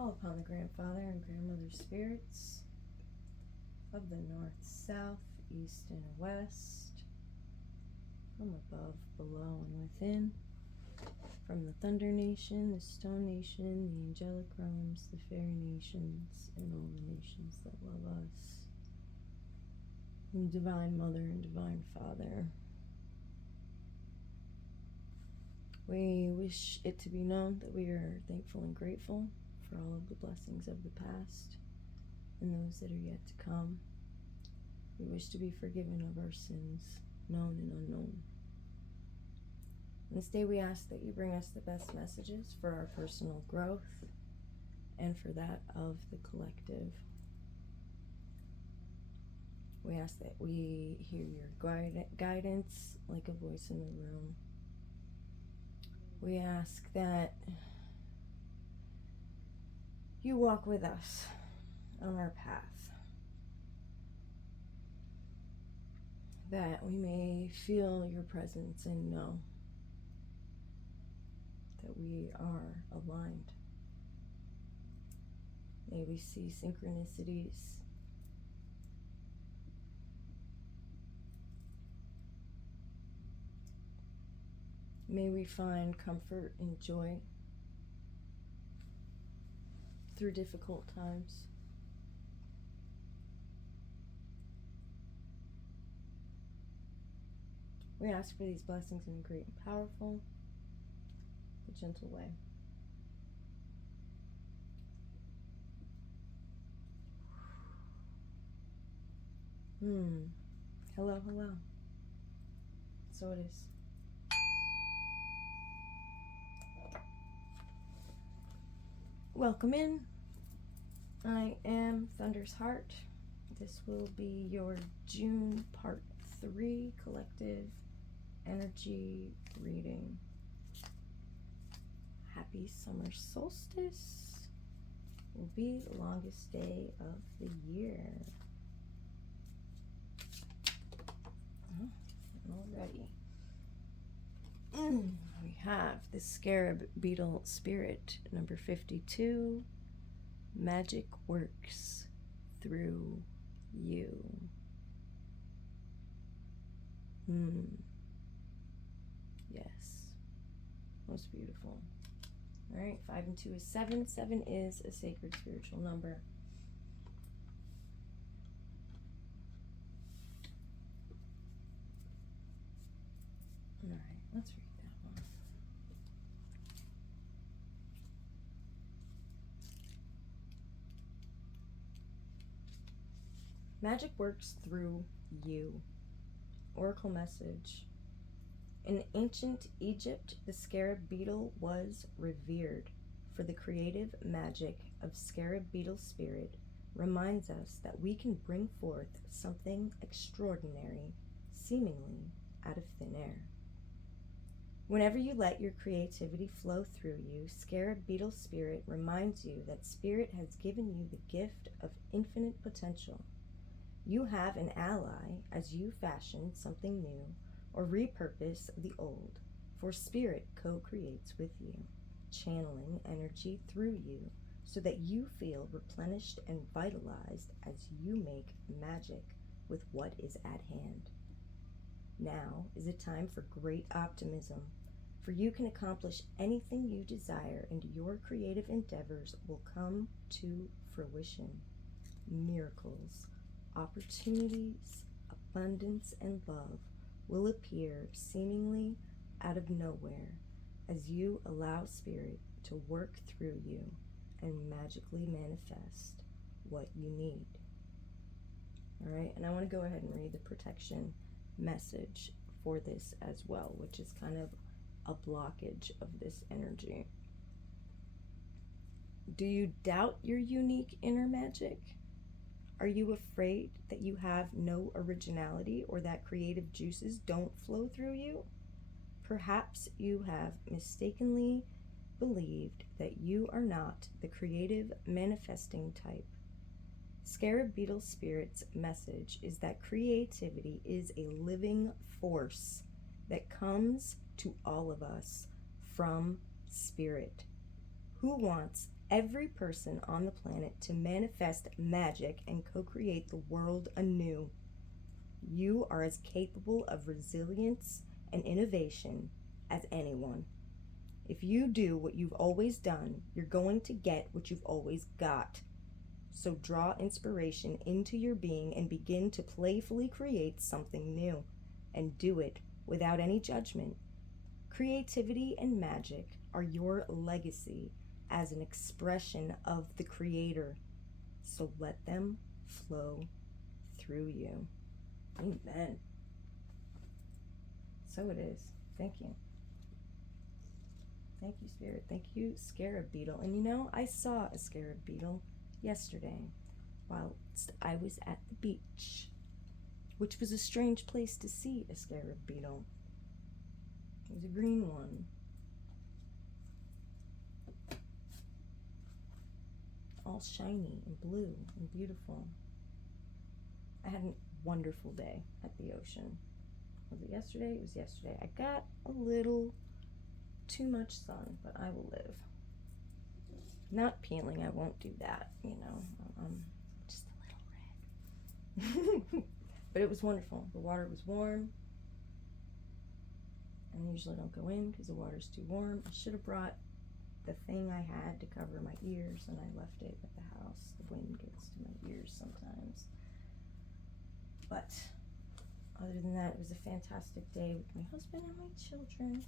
Call upon the grandfather and grandmother spirits of the north, south, east, and west, from above, below, and within, from the Thunder Nation, the Stone Nation, the Angelic Realms, the Fairy Nations, and all the nations that love us, and Divine Mother and Divine Father. We wish it to be known that we are thankful and grateful for all of the blessings of the past and those that are yet to come. We wish to be forgiven of our sins, known and unknown. This day we ask that you bring us the best messages for our personal growth and for that of the collective. We ask that we hear your guidance like a voice in the room. We ask that you walk with us on our path, that we may feel your presence and know that we are aligned. May we see synchronicities. May we find comfort and joy through difficult times. We ask for these blessings in a great and powerful, but gentle way. Hello, hello. So it is. Welcome in. I am Thunder's Heart. This will be your June Part 3 collective energy reading. Happy summer solstice will be the longest day of the year. Alrighty. We have the Scarab Beetle Spirit, number 52. Magic works through you. Yes. Most beautiful. Alright, 5 and 2 is 7. 7 is a sacred spiritual number. Alright, let's read that one. Magic works through you. Oracle message. In ancient Egypt, the scarab beetle was revered, for the creative magic of scarab beetle spirit reminds us that we can bring forth something extraordinary, seemingly out of thin air. Whenever you let your creativity flow through you, scarab beetle spirit reminds you that spirit has given you the gift of infinite potential. You have an ally as you fashion something new or repurpose the old, for spirit co-creates with you, channeling energy through you so that you feel replenished and vitalized as you make magic with what is at hand. Now is a time for great optimism, for you can accomplish anything you desire and your creative endeavors will come to fruition. Miracles, opportunities, abundance, and love will appear seemingly out of nowhere as you allow spirit to work through you and magically manifest what you need. All right, and I want to go ahead and read the protection message for this as well, which is kind of a blockage of this energy. Do you doubt your unique inner magic? Are you afraid that you have no originality or that creative juices don't flow through you? Perhaps you have mistakenly believed that you are not the creative manifesting type. Scarab Beetle Spirit's message is that creativity is a living force that comes to all of us from Spirit, who wants every person on the planet to manifest magic and co-create the world anew. You are as capable of resilience and innovation as anyone. If you do what you've always done, you're going to get what you've always got. So draw inspiration into your being and begin to playfully create something new, and do it without any judgment. Creativity and magic are your legacy as an expression of the Creator. So let them flow through you. Amen. So it is. Thank you. Thank you, Spirit. Thank you, Scarab Beetle. And you know, I saw a Scarab Beetle yesterday whilst I was at the beach, which was a strange place to see a Scarab Beetle. It was a green one. All shiny and blue and beautiful. I had a wonderful day at the ocean. Was it yesterday? It was yesterday. I got a little too much sun, but I will live. Not peeling, I won't do that, you know. Just a little red. But it was wonderful. The water was warm. And I usually don't go in because the water's too warm. I should have brought the thing I had to cover my ears, and I left it at the house. The wind gets to my ears sometimes. But other than that, it was a fantastic day with my husband and my children.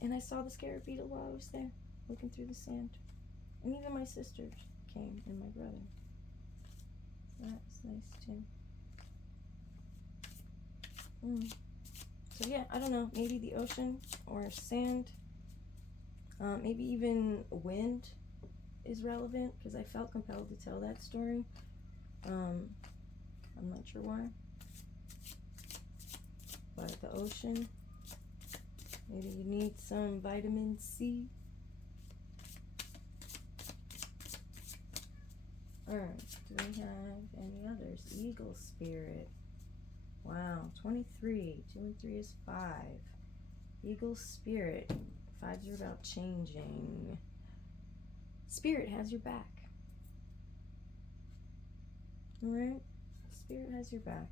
And I saw the Scarab Beetle while I was there, looking through the sand. And even my sisters came, and my brother. So that was nice too. So yeah, I don't know, maybe the ocean or sand, maybe even wind is relevant, because I felt compelled to tell that story. I'm not sure why. But the ocean, maybe you need some vitamin C. Alright, do we have any others? Eagle Spirit. Wow, 23. 2 and 3 is 5. Eagle Spirit. 5s are about changing. Spirit has your back. Alright? Spirit has your back.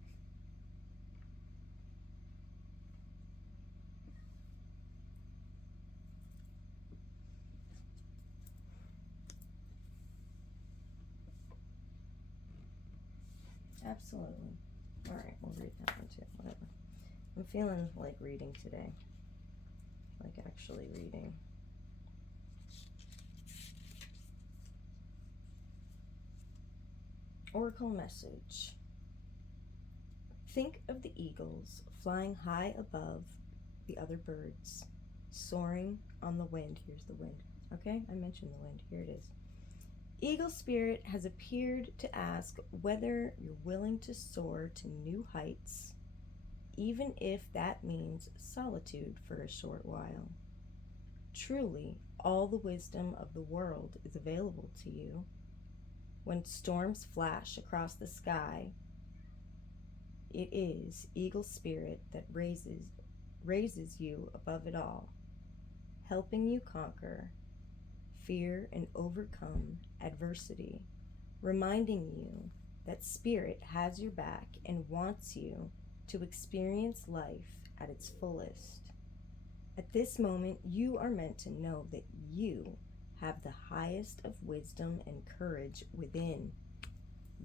Absolutely. Alright, we'll read that one too. Whatever. I'm feeling like reading today. Like actually reading. Oracle message. Think of the eagles flying high above the other birds, soaring on the wind. Here's the wind. Okay, I mentioned the wind. Here it is. Eagle Spirit has appeared to ask whether you're willing to soar to new heights, even if that means solitude for a short while. Truly, all the wisdom of the world is available to you. When storms flash across the sky, it is Eagle Spirit that raises you above it all, helping you conquer fear and overcome adversity, reminding you that Spirit has your back and wants you to experience life at its fullest. At this moment, you are meant to know that you have the highest of wisdom and courage within,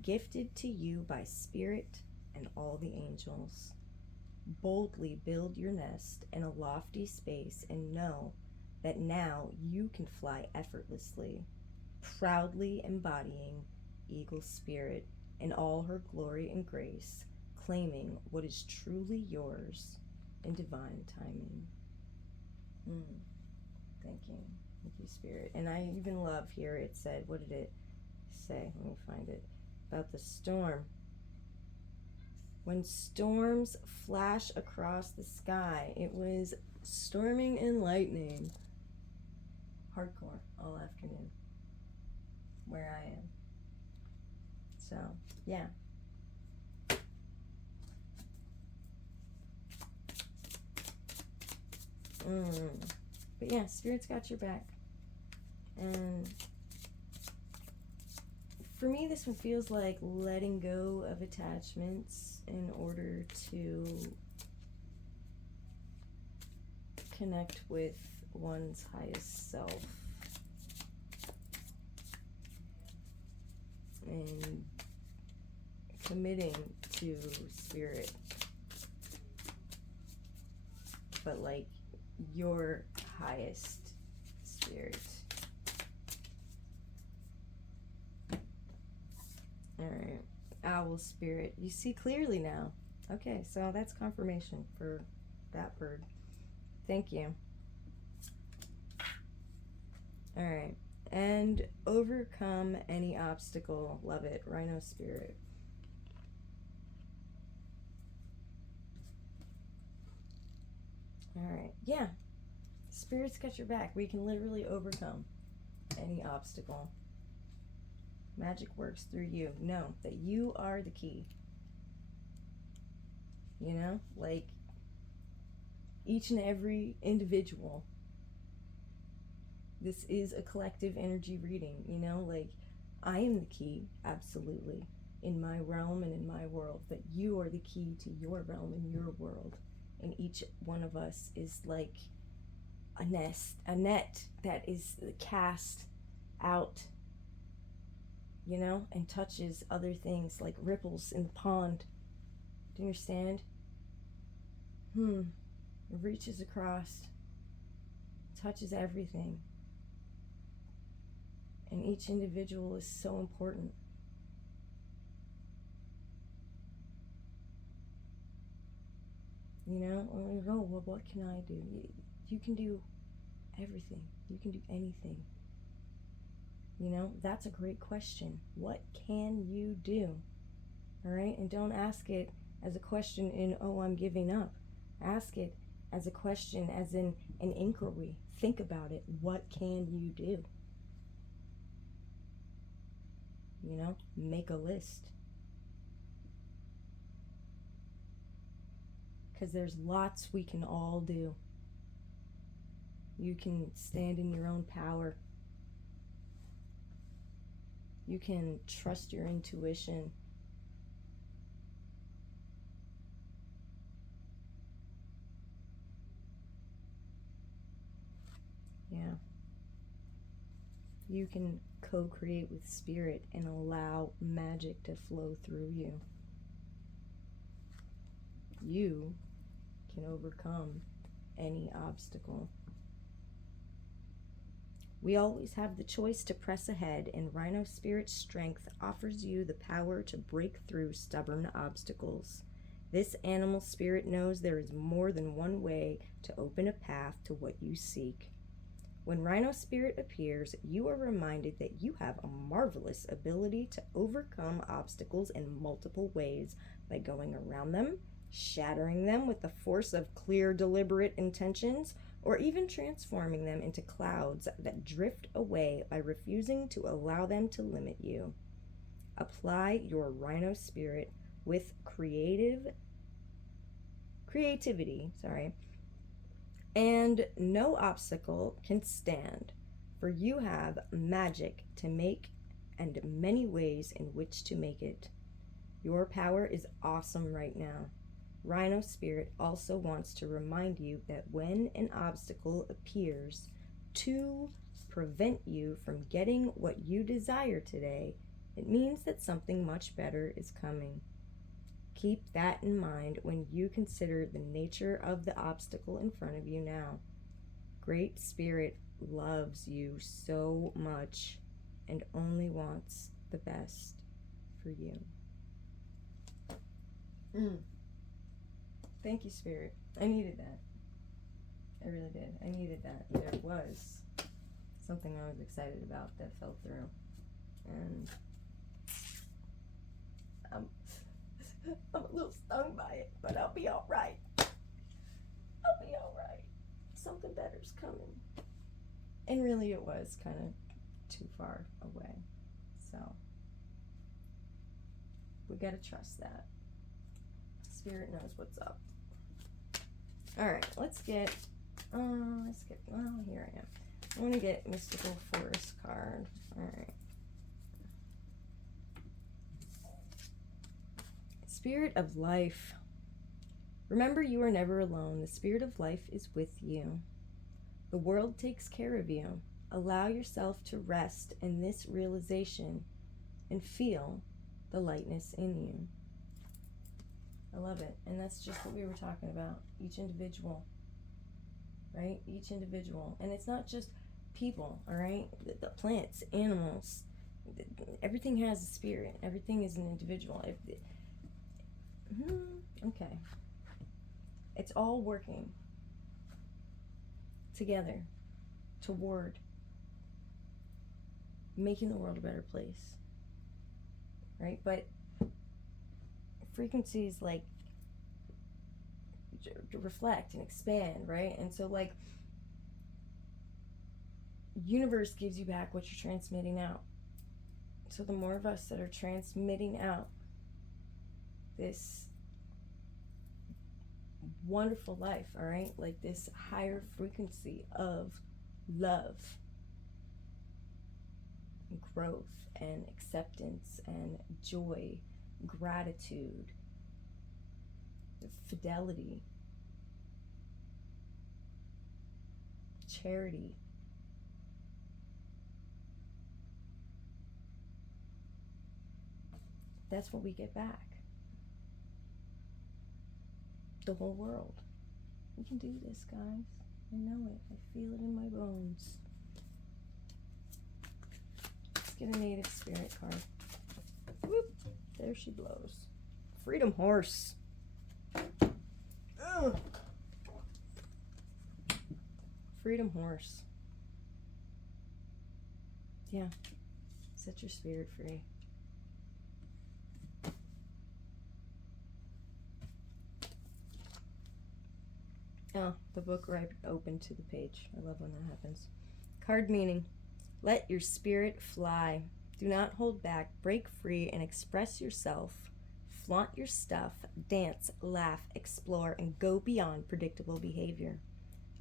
gifted to you by Spirit and all the angels. Boldly build your nest in a lofty space and know that now you can fly effortlessly, proudly embodying Eagle Spirit in all her glory and grace, claiming what is truly yours in divine timing. Thank you. Thank you, Spirit. And I even love here, it said, what did it say? Let me find it. About the storm. When storms flash across the sky, it was storming and lightning. Hardcore all afternoon where I am. So, yeah. But yeah, Spirit's got your back. And for me, this one feels like letting go of attachments in order to connect with one's highest self. And committing to spirit. But like your highest spirit. Alright. Owl spirit. You see clearly now. Okay, so that's confirmation for that bird. Thank you. Alright. And overcome any obstacle. Love it. Rhino spirit. Alright. Yeah. Spirit's got your back. We can literally overcome any obstacle. Magic works through you. Know that you are the key. You know? Like, each and every individual. This is a collective energy reading, you know? Like, I am the key, absolutely, in my realm and in my world. But you are the key to your realm and your world. And each one of us is like a net that is cast out, you know, and touches other things like ripples in the pond. Do you understand? It reaches across, touches everything. And each individual is so important. You know, oh, well, what can I do? You can do everything. You can do anything. You know, that's a great question. What can you do? All right, and don't ask it as a question in, oh, I'm giving up. Ask it as a question, as in an inquiry. Think about it. What can you do? You know, make a list. Because there's lots we can all do. You can stand in your own power. You can trust your intuition. Yeah. You can co-create with spirit and allow magic to flow through you. You can overcome any obstacle. We always have the choice to press ahead, and Rhino Spirit's strength offers you the power to break through stubborn obstacles. This animal spirit knows there is more than one way to open a path to what you seek. When Rhino Spirit appears, you are reminded that you have a marvelous ability to overcome obstacles in multiple ways by going around them, shattering them with the force of clear, deliberate intentions, or even transforming them into clouds that drift away by refusing to allow them to limit you. Apply your Rhino Spirit with creativity, and no obstacle can stand, for you have magic to make and many ways in which to make it. Your power is awesome right now. Rhino Spirit also wants to remind you that when an obstacle appears to prevent you from getting what you desire today, it means that something much better is coming. Keep that in mind when you consider the nature of the obstacle in front of you now. Great Spirit loves you so much and only wants the best for you. Thank you, Spirit. I needed that. I really did. I needed that. There was something I was excited about that fell through. And I'm a little stung by it, but I'll be all right. I'll be all right. Something better's coming. And really it was kind of too far away. So we gotta trust that. Spirit knows what's up. All right, let's get, well, here I am. I want to get Mystical Forest card. Alright. Spirit of Life. Remember, you are never alone. The Spirit of Life is with you. The world takes care of you. Allow yourself to rest in this realization and feel the lightness in you. I love it. And that's just what we were talking about. Each individual. Right? Each individual. And it's not just people, all right? The plants, animals. Everything has a spirit. Everything is an individual. Okay. It's all working together toward making the world a better place. Right? But frequencies like reflect and expand, right? And so like universe gives you back what you're transmitting out. So the more of us that are transmitting out this wonderful life, all right, like this higher frequency of love and growth and acceptance and joy, gratitude, fidelity, charity, that's what we get back. The whole world. We can do this, guys. I know it. I feel it in my bones. Let's get a native spirit card. Whoop. There she blows. Freedom Horse. Ugh. Freedom Horse. Yeah. Set your spirit free. Oh, the book right open to the page. I love when that happens. Card meaning. Let your spirit fly. Do not hold back. Break free and express yourself. Flaunt your stuff. Dance, laugh, explore, and go beyond predictable behavior.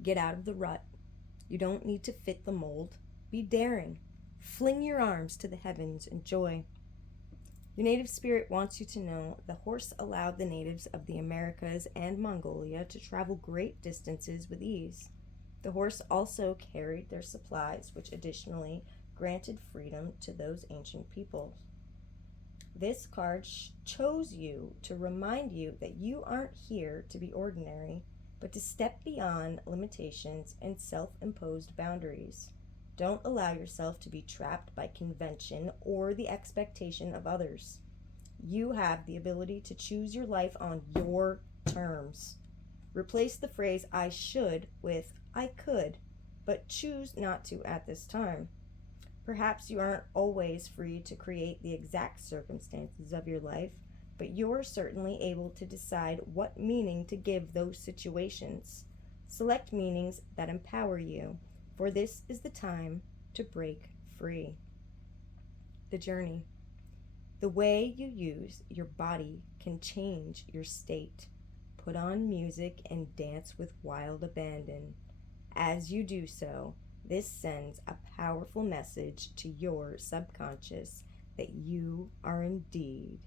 Get out of the rut. You don't need to fit the mold. Be daring. Fling your arms to the heavens. Enjoy. Your native spirit wants you to know the horse allowed the natives of the Americas and Mongolia to travel great distances with ease. The horse also carried their supplies, which additionally granted freedom to those ancient peoples. This card chose you to remind you that you aren't here to be ordinary, but to step beyond limitations and self-imposed boundaries. Don't allow yourself to be trapped by convention or the expectation of others. You have the ability to choose your life on your terms. Replace the phrase I should with I could, but choose not to at this time. Perhaps you aren't always free to create the exact circumstances of your life, but you're certainly able to decide what meaning to give those situations. Select meanings that empower you, for this is the time to break free. The journey. The way you use your body can change your state. Put on music and dance with wild abandon. As you do so, this sends a powerful message to your subconscious that you are indeed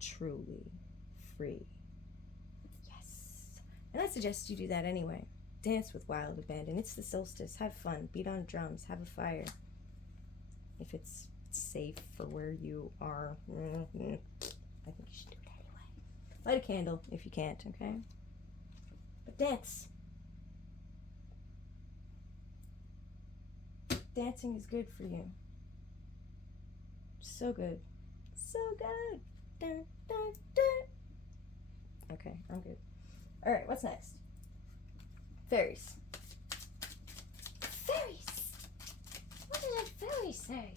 truly free. Yes. And I suggest you do that anyway. Dance with wild abandon. It's the solstice. Have fun. Beat on drums. Have a fire. If it's safe for where you are, I think you should do it anyway. Light a candle if you can't, okay? But dance. Dancing is good for you. So good. So good. Dun, dun, dun. Okay, I'm good. All right, what's next? Fairies. Fairies. What did a fairy say?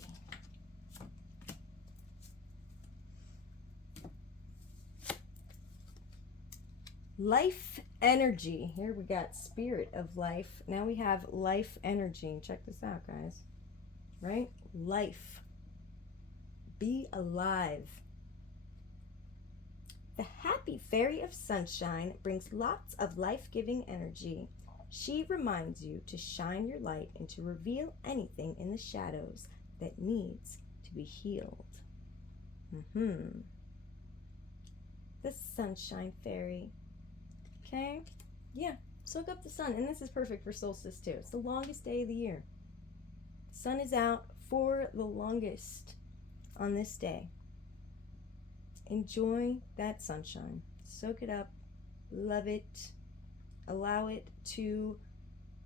Life energy. Here we got spirit of life. Now we have life energy. Check this out, guys. Right? Life. Be alive. The happy fairy of sunshine brings lots of life-giving energy. She reminds you to shine your light and to reveal anything in the shadows that needs to be healed. The Sunshine Fairy. Okay? Yeah, soak up the sun. And this is perfect for solstice too. It's the longest day of the year. The sun is out for the longest on this day. Enjoy that sunshine. Soak it up. Love it. Allow it to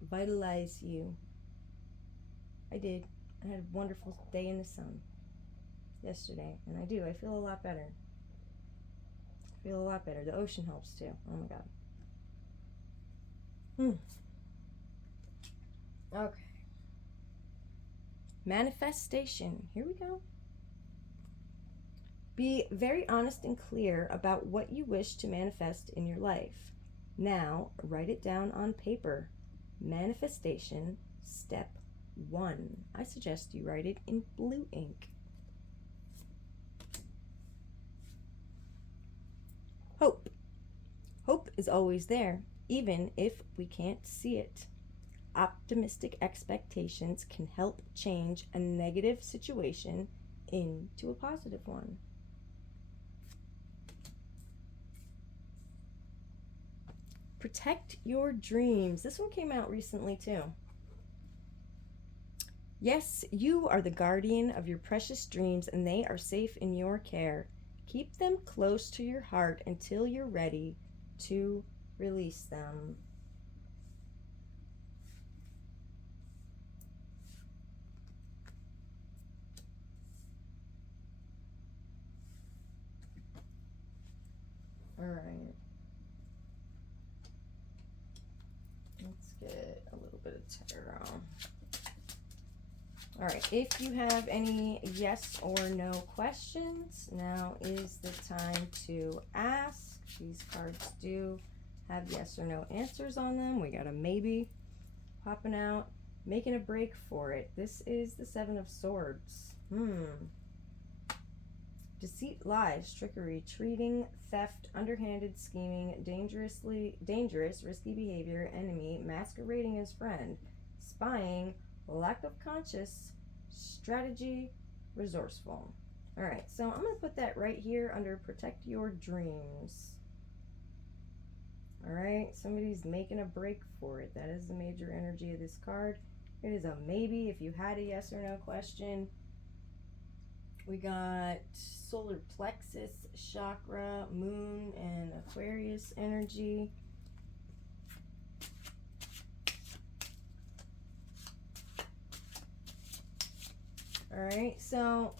vitalize you. I did. I had a wonderful day in the sun yesterday, and I feel a lot better. I feel a lot better. The ocean helps too. Oh my god. Okay. Manifestation. Here we go. Be very honest and clear about what you wish to manifest in your life. Now, write it down on paper. Manifestation, step 1. I suggest you write it in blue ink. Hope. Hope is always there, even if we can't see it. Optimistic expectations can help change a negative situation into a positive one. Protect your dreams. This one came out recently too. Yes, you are the guardian of your precious dreams and they are safe in your care. Keep them close to your heart until you're ready to release them. All right. Let's get a little bit of tarot. All right, if you have any yes or no questions, now is the time to ask. These cards do have yes or no answers on them. We got a maybe popping out, making a break for it. This is the Seven of Swords. Deceit, lies, trickery, treating, theft, underhanded scheming, dangerous, risky behavior, enemy, masquerading as friend, spying, lack of conscious strategy, resourceful. All right, so I'm going to put that right here under protect your dreams. All right, somebody's making a break for it. That is the major energy of this card. It is a maybe if you had a yes or no question. We got solar plexus, chakra, moon, and Aquarius energy. All right, so,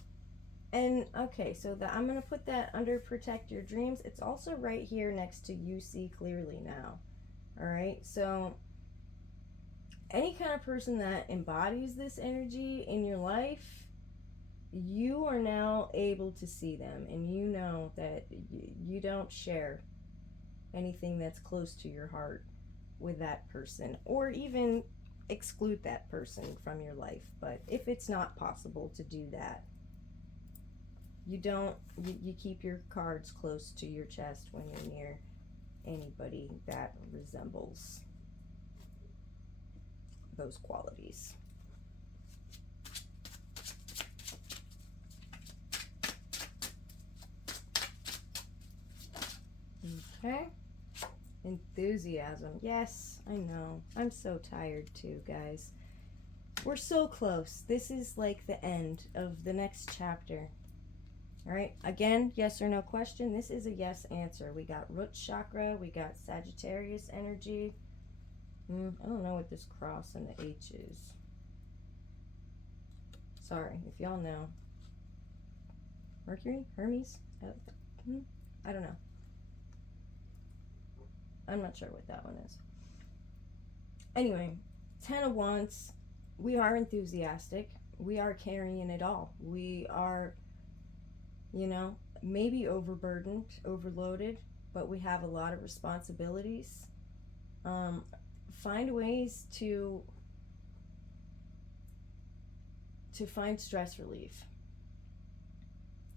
and okay, so I'm going to put that under protect your dreams. It's also right here next to you see clearly now. All right, so any kind of person that embodies this energy in your life, you are now able to see them, and you know that you don't share anything that's close to your heart with that person, or even exclude that person from your life. But if it's not possible to do that, you keep your cards close to your chest when you're near anybody that resembles those qualities. Okay. Enthusiasm. Yes, I know. I'm so tired too, guys. We're so close. This is like the end of the next chapter. All right. Again, yes or no question. This is a yes answer. We got root chakra. We got Sagittarius energy. I don't know what this cross and the H is. Sorry, if y'all know. Mercury? Hermes? I don't know. I'm not sure what that one is. Anyway, 10 of Wands. We are enthusiastic. We are carrying it all. We are, maybe overburdened, overloaded, but we have a lot of responsibilities. Find ways to find stress relief.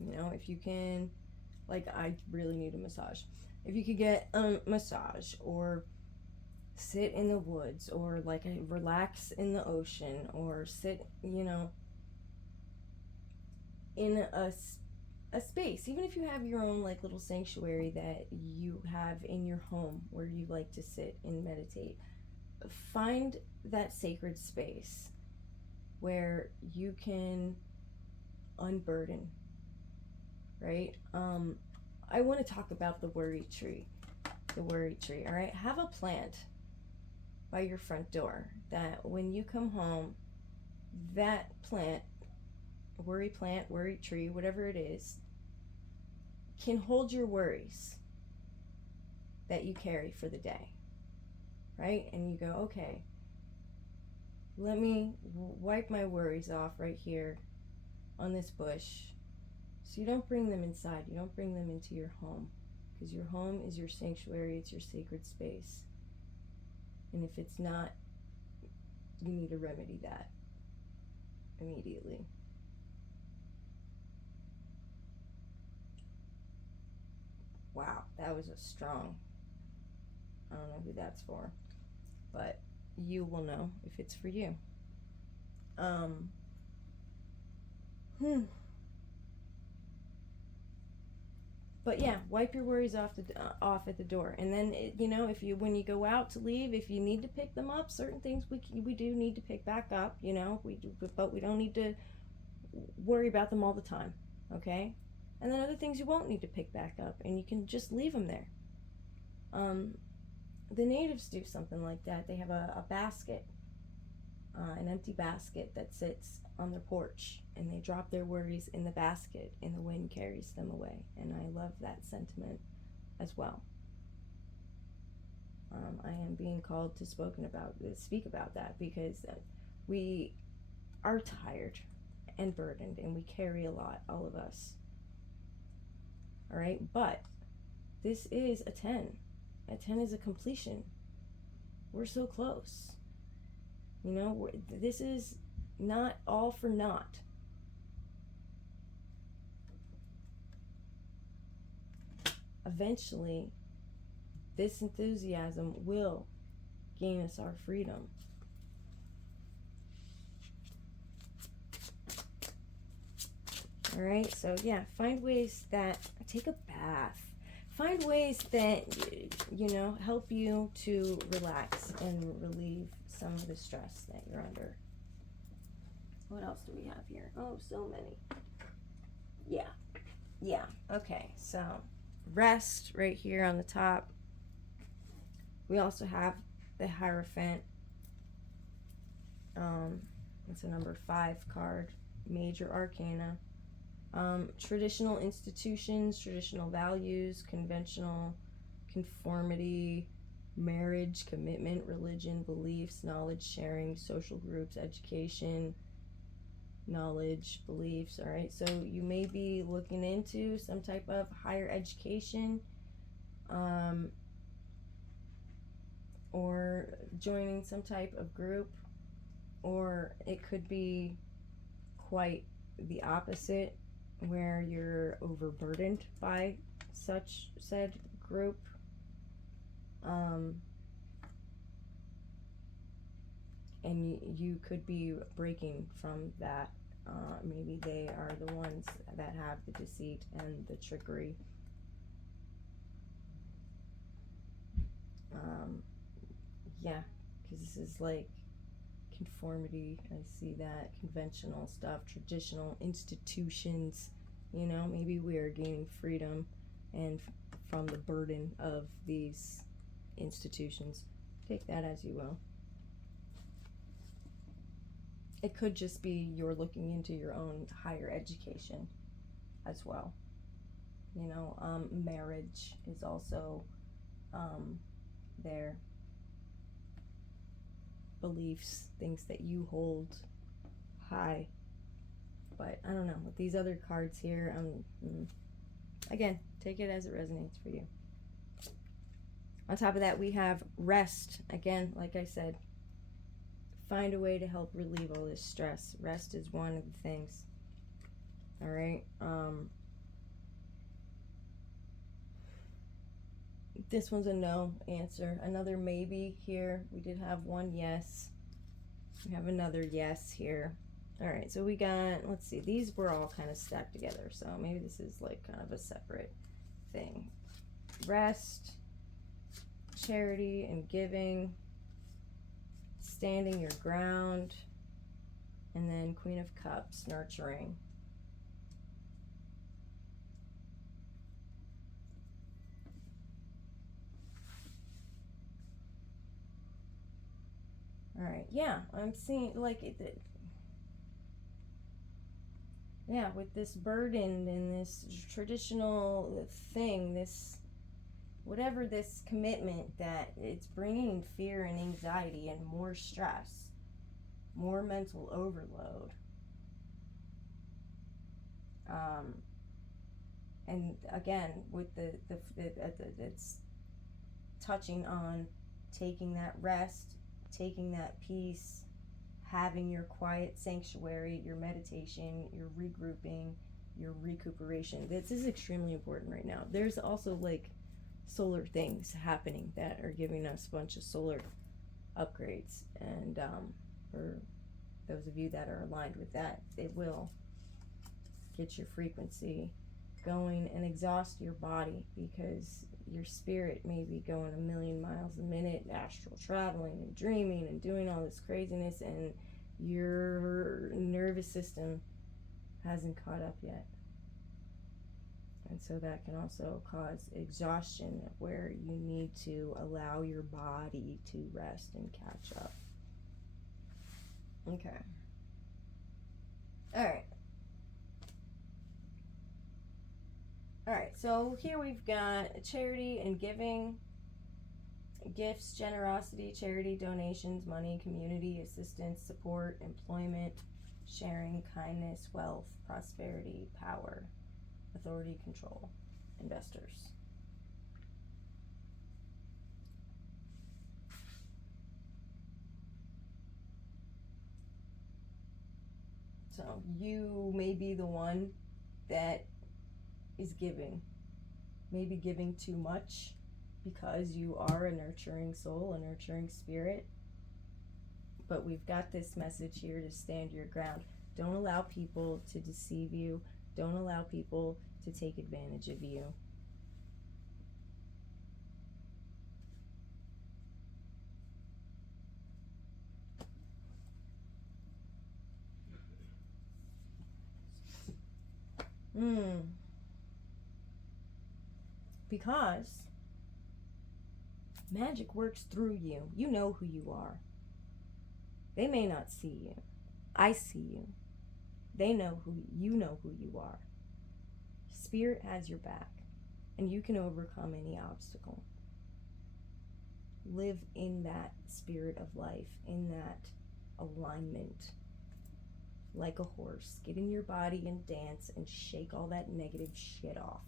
If you can, like, I really need a massage. If you could get a massage or sit in the woods, or like relax in the ocean, or sit, you know, in a space, even if you have your own like little sanctuary that you have in your home where you like to sit and meditate. Find that sacred space where you can unburden, right? I want to talk about the worry tree. The worry tree, all right? Have a plant by your front door that when you come home, that plant, worry tree, whatever it is, can hold your worries that you carry for the day, right? And you go, okay, let me wipe my worries off right here on this bush. So you don't bring them inside, you don't bring them into your home, because your home is your sanctuary, it's your sacred space. And if it's not, you need to remedy that immediately. Wow, that was a strong, I don't know who that's for, but you will know if it's for you. But yeah, wipe your worries off at the door, and then you know, if you, when you go out to leave, if you need to pick them up, certain things we do need to pick back up. You know, we do, but we don't need to worry about them all the time. Okay, and then other things you won't need to pick back up, and you can just leave them there. The natives do something like that. They have a basket, an empty basket that sits on their porch, and they drop their worries in the basket, and the wind carries them away. And I love that sentiment as well. I am being called to speak about that, because we are tired and burdened, and we carry a lot, all of us. All right, but this is a 10. A 10 is a completion. We're so close. You know, this is not all for naught. Eventually, this enthusiasm will gain us our freedom. All right, so yeah, find ways that, take a bath. Find ways that, you know, help you to relax and relieve some of the stress that you're under. What else do we have here? Oh, so many. Yeah, okay, so rest right here on the top. We also have the Hierophant. It's a number 5 card, major arcana. Traditional institutions, traditional values, conventional conformity, marriage, commitment, religion, beliefs, knowledge sharing, social groups, education, knowledge, beliefs. All right, so you may be looking into some type of higher education, or joining some type of group, or it could be quite the opposite, where you're overburdened by such said group. And you could be breaking from that. Maybe they are the ones that have the deceit and the trickery. Yeah, because this is like conformity. I see that. Conventional stuff, traditional institutions. You know, maybe we are gaining freedom and from the burden of these institutions. Take that as you will. It could just be you're looking into your own higher education as well. You know, marriage is also there. Beliefs, things that you hold high. But I don't know, with these other cards here, again, take it as it resonates for you. On top of that, we have rest. Again, like I said, find a way to help relieve all this stress. Rest is one of the things. All right. This one's a no answer. Another maybe here. We did have one yes. We have another yes here. All right, so we got, let's see, these were all kind of stacked together, so maybe this is like kind of a separate thing. Rest, charity and giving, standing your ground, and then Queen of Cups, nurturing. All right, yeah, I'm seeing like yeah, with this burden and this traditional thing, this whatever this commitment, that it's bringing fear and anxiety and more stress, more mental overload. And again, with it's touching on taking that rest, taking that peace, having your quiet sanctuary, your meditation, your regrouping, your recuperation. This is extremely important right now. There's also like solar things happening that are giving us a bunch of solar upgrades, and for those of you that are aligned with that, it will get your frequency going and exhaust your body, because your spirit may be going a million miles a minute, astral traveling and dreaming and doing all this craziness, and your nervous system hasn't caught up yet. And so that can also cause exhaustion, where you need to allow your body to rest and catch up. Okay. All right. All right, so here we've got charity and giving, gifts, generosity, charity, donations, money, community, assistance, support, employment, sharing, kindness, wealth, prosperity, power, authority, control, investors. So you may be the one that is giving, maybe giving too much, because you are a nurturing soul, a nurturing spirit. But we've got this message here to stand your ground. Don't allow people to deceive you. Don't allow people to take advantage of you. Because magic works through you. You know who you are. They may not see you. I see you. They know who you know who you are. Spirit has your back, and you can overcome any obstacle. Live in that spirit of life, in that alignment. Like a horse. Get in your body and dance and shake all that negative shit off.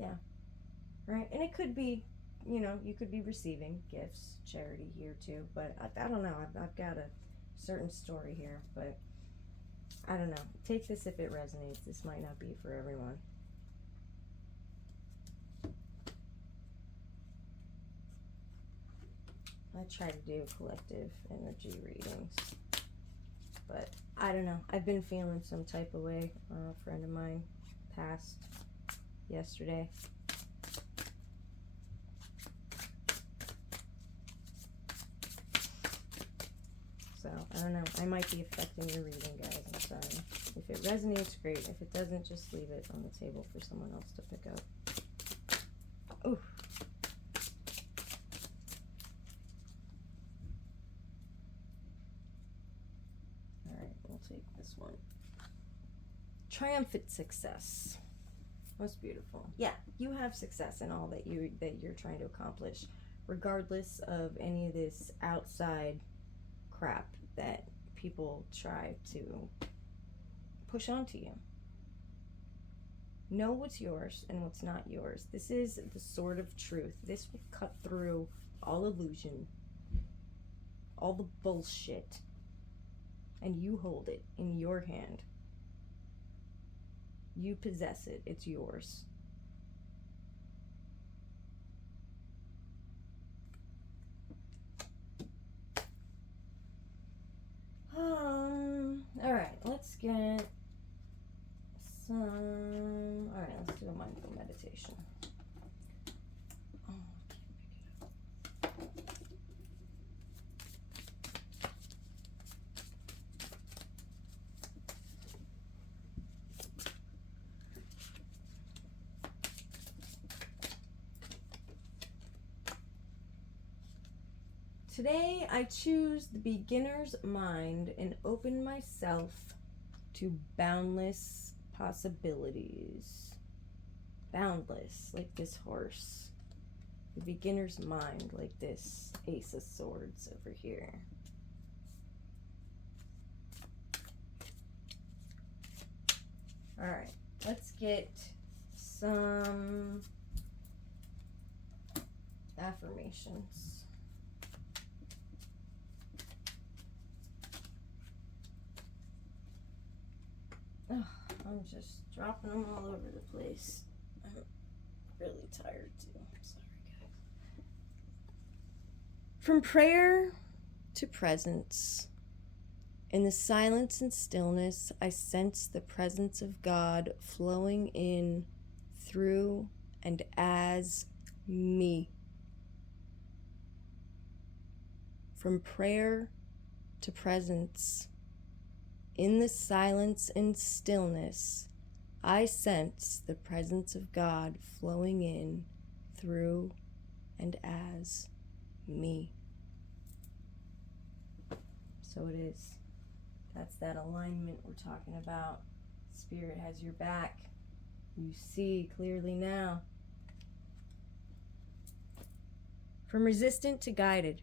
Yeah. Right? And it could be, you could be receiving gifts, charity here too. But I don't know. I've got a certain story here. But I don't know. Take this if it resonates. This might not be for everyone. I try to do collective energy readings. But I don't know. I've been feeling some type of way. A friend of mine passed yesterday. So, I don't know. I might be affecting your reading, guys. I'm sorry. If it resonates, great. If it doesn't, just leave it on the table for someone else to pick up. Oof. Alright, we'll take this one. Triumphant success. Most beautiful. Yeah, you have success in all that you're trying to accomplish, regardless of any of this outside crap that people try to push onto you. Know what's yours and what's not yours. This is the sword of truth. This will cut through all illusion, all the bullshit, and you hold it in your hand. You possess it. It's yours. All right, let's get some. All right, let's do a mindful meditation. Today, I choose the beginner's mind and open myself to boundless possibilities. Boundless, like this horse. The beginner's mind, like this Ace of Swords over here. All right, let's get some affirmations. Oh, I'm just dropping them all over the place. I'm really tired too. Sorry, guys. From prayer to presence. In the silence and stillness, I sense the presence of God flowing in, through, and as me. From prayer to presence. In the silence and stillness, I sense the presence of God flowing in, through, and as me. So it is. That's that alignment we're talking about. Spirit has your back. You see clearly now. From resistant to guided.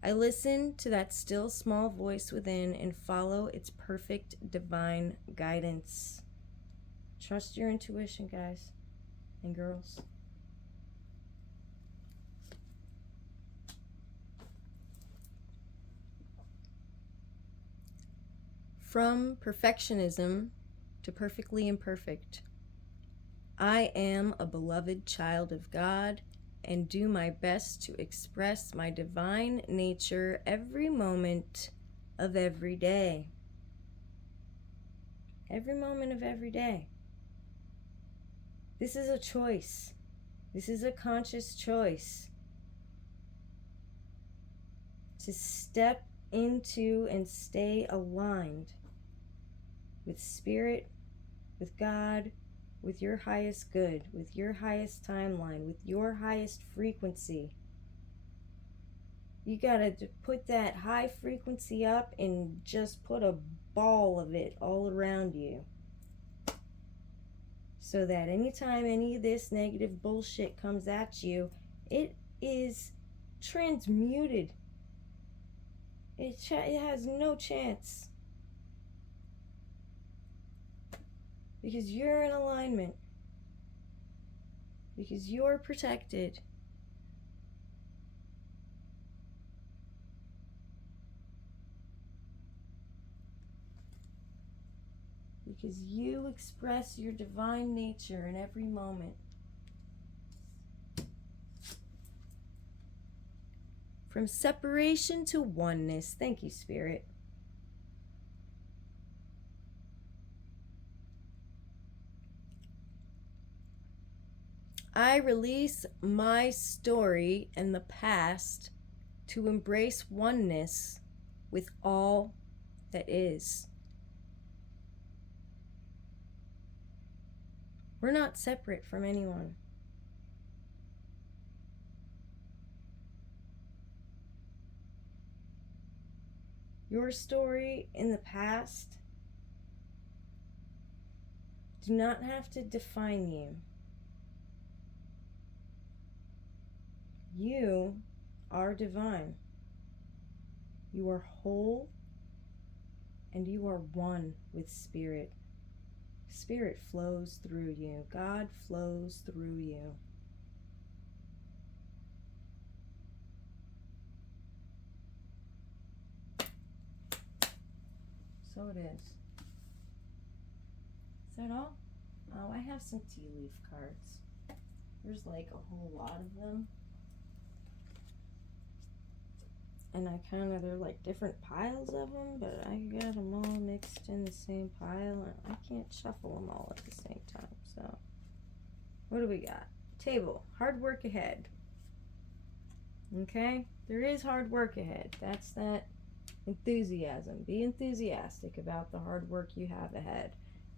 I listen to that still small voice within and follow its perfect divine guidance. Trust your intuition, guys and girls. From perfectionism to perfectly imperfect. I am a beloved child of God and do my best to express my divine nature every moment of every day. Every moment of every day. This is a choice. This is a conscious choice to step into and stay aligned with Spirit, with God, with your highest good, with your highest timeline, with your highest frequency. You gotta put that high frequency up and just put a ball of it all around you. So that anytime any of this negative bullshit comes at you, it is transmuted. It has no chance. Because you're in alignment. Because you're protected. Because you express your divine nature in every moment. From separation to oneness. Thank you, Spirit. I release my story and the past to embrace oneness with all that is. We're not separate from anyone. Your story in the past do not have to define you. You are divine. You are whole and you are one with Spirit. Spirit flows through you. God flows through you. So it is. Is that all? Oh, I have some tea leaf cards. There's like a whole lot of them. And they're like different piles of them, but I got them all mixed in the same pile, and I can't shuffle them all at the same time. So, what do we got? Table, hard work ahead. Okay, there is hard work ahead. That's that enthusiasm. Be enthusiastic about the hard work you have ahead.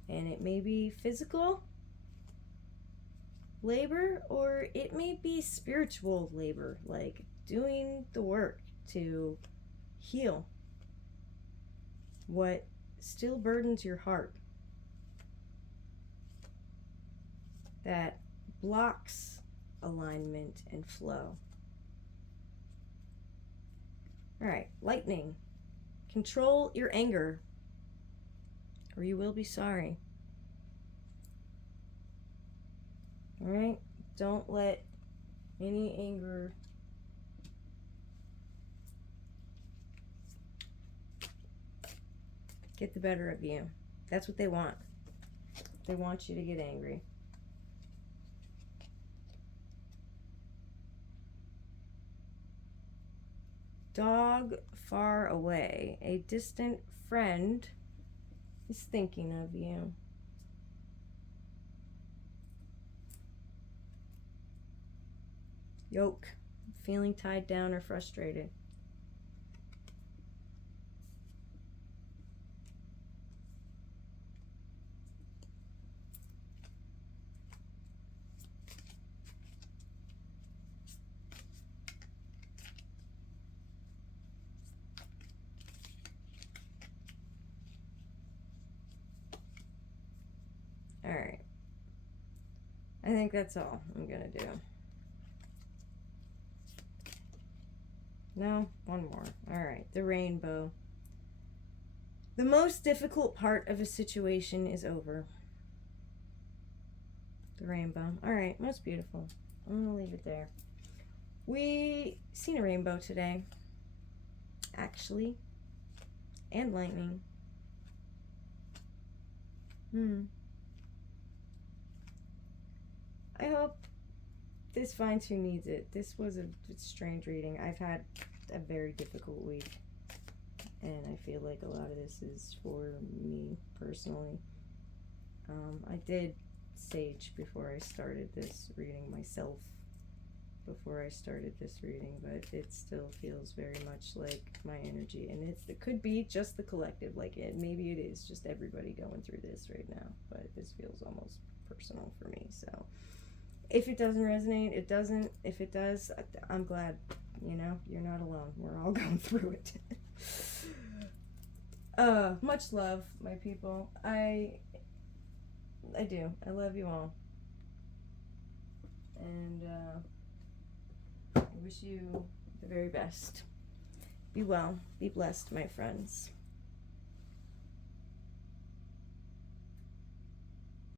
And it may be physical labor, or it may be spiritual labor, like doing the work to heal what still burdens your heart, that blocks alignment and flow. All right, lightning. Control your anger, or you will be sorry. All right, don't let any anger get the better of you. That's what they want. They want you to get angry. Dog far away. A distant friend is thinking of you. Yoke. Feeling tied down or frustrated. All right. I think that's all I'm gonna do. No, one more. All right, the rainbow. The most difficult part of a situation is over. The rainbow. All right, most beautiful. I'm gonna leave it there. We seen a rainbow today, actually, and lightning. I hope this finds who needs it. This was a strange reading. I've had a very difficult week, and I feel like a lot of this is for me personally. I did sage before I started this reading myself, before I started this reading, but it still feels very much like my energy, and it could be just the collective, like maybe it is just everybody going through this right now, but this feels almost personal for me. So if it doesn't resonate, it doesn't. If it does, I'm glad. You know, you're not alone. We're all going through it. Much love, my people. I do. I love you all. And I wish you the very best. Be well. Be blessed, my friends.